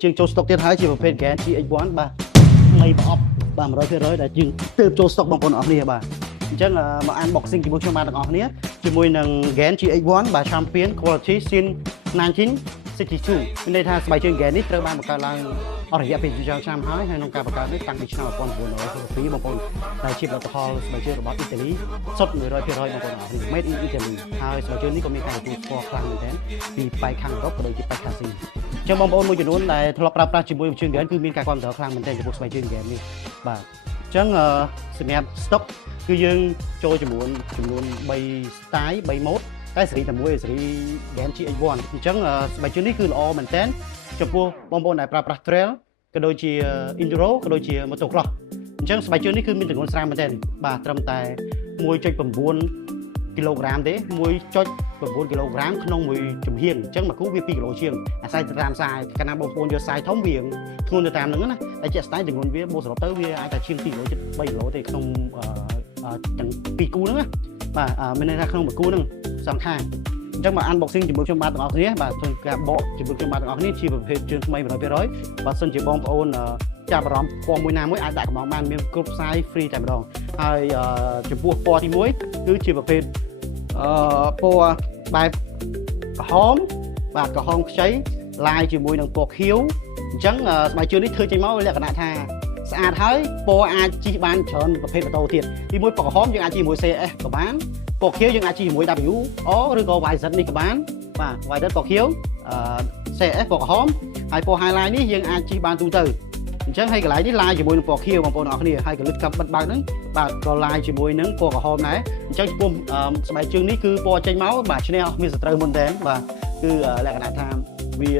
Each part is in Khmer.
chươngចូល stock ទៀតហើយជាប្រភេទ GAN GX1 បាទថ្មីប្រអប់បាទ 100% ដែលយើងទើបចូល stock បងប្អូនអរគ្នាបាទអញ្ចឹងមក unboxing ជាមួយខ្ញុំបាទទាំងអស់គ្នាជាមួយនឹង GAN GX1 បាទ Champion Quality Sin 1962មានន័យថាស្បែកជើង GAN នេះត្រូវបានបង្កើតឡើងអស់រយៈពេលជាច្រើនឆ្នាំហើយក្នុងការបង្កើតនេះតាំងពីឆ្នាំ1962បងប្អូនដែលជាផលិតផលស្បែកជើងរបស់អ៊ីតាលីសុទ្ធ 100% បងប្អូនអរគ្នា Made in Italy ហើយស្បែកជើងនេះក៏មានការទទួលស្គាល់ខ្លាំងមែនទែនពីប៉ែកខាងអឺរ៉ុបក៏ដូចជាប៉ែកខាងអាស៊ីអញ្ចឹងបងប្អូនមួយចំនួនដែលធ្លាប់ប្រើប្រាស់ជាមួយជើង GAN គឺមានការគាំទ្រខ្លាំងមែនទែនចំពោះស្បែកជើង GAN នេះបាទអញ្ចឹងសម្រាប់ stock គឺយើងចូលចំនួន3 style 3 mode តែសេរីតែមួយសេរី GAN GX1 អញ្ចឹងស្បែកជើងនេះគឺល្អមែនទែនចំពោះបងប្អូនដែលប្រើប្រាស់ trail ក៏ដូចជា enduro ក៏ដូចជា motocross អញ្ចឹងស្បែកជើងនេះគឺមានទម្ងន់ស្រាលមែនទែនបាទត្រឹមតែ 1.9 គីឡូក្រាមទេ 1.9 គីឡូក្រាមក្នុងមួយជំហានអញ្ចឹងមួយគូវា2គីឡូជាងអាស្រ័យទៅតាមខ្សែកាលណាបងប្អូនយកខ្សែធំវាធ្ងន់ទៅតាមហ្នឹងណាតែជាក់ស្ដែងទម្ងន់វាបូកសរុបទៅវាអាចតែជាង2គីឡូជិត3គីឡូទេក្នុងទាំងពីរគូហ្នឹងណាបាទមានន័យថាក្នុងមួយគូហ្នឹងសងខាងអញ្ចឹងមក unboxing ជាមួយខ្ញុំបាទទាំងអស់គ្នាបាទធ្វើការបកជាមួយខ្ញុំបាទទាំងអស់គ្នាជាប្រភេទជើងថ្មី 100% បើសិនជាបងប្អូនចាប់អារម្មណ៍ពណ៌មួយណាមួយអាចដាក់កំងបានមានគ្រប់ផ្សាយ free តែម្ដងហើយចំពោះពណ៌ទី1គឺជាប្រភេទពណ៌បែបក្រហមបាទក្រហមខ្ចីឡាយជាមួយនឹងពណ៌ខៀវអញ្ចឹងស្បែកជើងនេះធ្វើចេញមកលក្ខណៈថាស្អាតហើយពណ៌អាចជិះបានច្រើនប្រភេទម៉ូតូទៀតទី1ពណ៌ក្រហមយើងអាចជិះជាមួយ CS ក៏បានពណ៌ខៀវយើងអាចជិះជាមួយ WR ឬក៏ YZ នេះក៏បានបាទ YZ ពណ៌ខៀវCS ពណ៌ក្រហមហើយពណ៌ highlight នេះយើងអាចជិះបានទូទៅអញ្ចឹងហើយកន្លែងនេះឡាយជាមួយនឹងពណ៌ខៀវបងប្អូនអរគ្នាហើយកលឹកកាប់បិទបើកហ្នឹងបាទក៏ឡាយជាមួយនឹងពណ៌ក្រហមដែរអញ្ចឹងចំពោះស្បែកជើងនេះគឺពណ៌ចេញមកបាទឈ្នះអស់មានសត្រូវមុនតែបាទគឺលក្ខណៈថាវា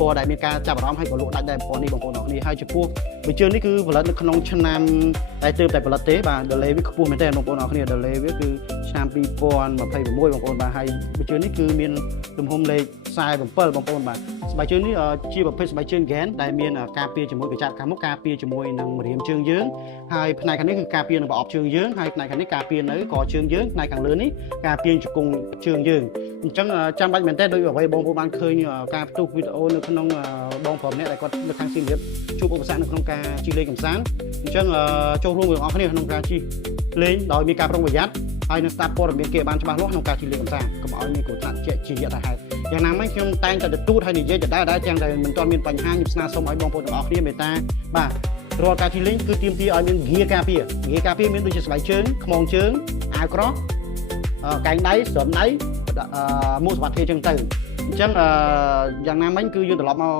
ពណ៌ដែលមានការចាប់អារម្មណ៍ហើយក៏លក់ដាច់ដែរពណ៌នេះបងប្អូនអរគ្នាហើយចំពោះមួយជើងនេះគឺផលិតនៅក្នុងឆ្នាំតែទើបតែផលិតទេបាទ delay វាខ្ពស់មែនតើបងប្អូនអរគ្នា delay វាគឺឆ្នាំ2026បងប្អូនបាទហើយមួយជើងនេះគឺមានទំហំលេខ47បងប្អូនបាទស្បែកជើងនេះជាប្រភេទស្បែកជើង GAN ដែលមានការពារជាមួយកញ្ចក់ខាងមុខការពារជាមួយនឹងម្រាមជើងយើងហើយផ្នែកខាងនេះគឺការពារនឹងប្រអប់ជើងយើងហើយផ្នែកខាងនេះការពារនៅកជើងយើងផ្នែកខាងលើនេះការពារជង្គង់ជើងយើងអញ្ចឹងចាំបាច់មែនតើដោយអ្វីបងប្អូនបានឃើញការផ្ទុះវីដេអូនៅក្នុងបងប្រុសម្នាក់ដែលគាត់នៅខាងសៀមរាបជួបឧបសគ្គនៅក្នុងការជិះលេងកម្សាន្តអញ្ចឹងចូលរួមទាំងអស់គ្នាក្នុងការជិះលេងដោយមានការប្រុងប្រយ័ត្នហើយនឹងស្ដាប់ព័ត៌មានគេបានច្បាស់លាស់ក្នុងការជិះលេងកម្សាន្តកុំឲ្យមានគ្រោះថ្នាក់ជាយថាហេតុយ៉ាងណាមិញខ្ញុំតែងតែទទួលហើយនិយាយដដែលទាំងតែមិនទាន់មានបញ្ហាខ្ញុំស្នើសុំឲ្យបងប្អូនទាំងអស់គ្នាមេត្តាបាទរាល់ការជិះលេងគឺទាមទារឲ្យមានហ្គាការពារមានដូចជាស្បែកជើងខ្មងជើងអាវក្រោះកែងដៃស្រោមដៃមួកសុវត្ថិភាពចឹងទៅអញ្ចឹងយ៉ាងណាមិញគឺយើងត្រឡប់មក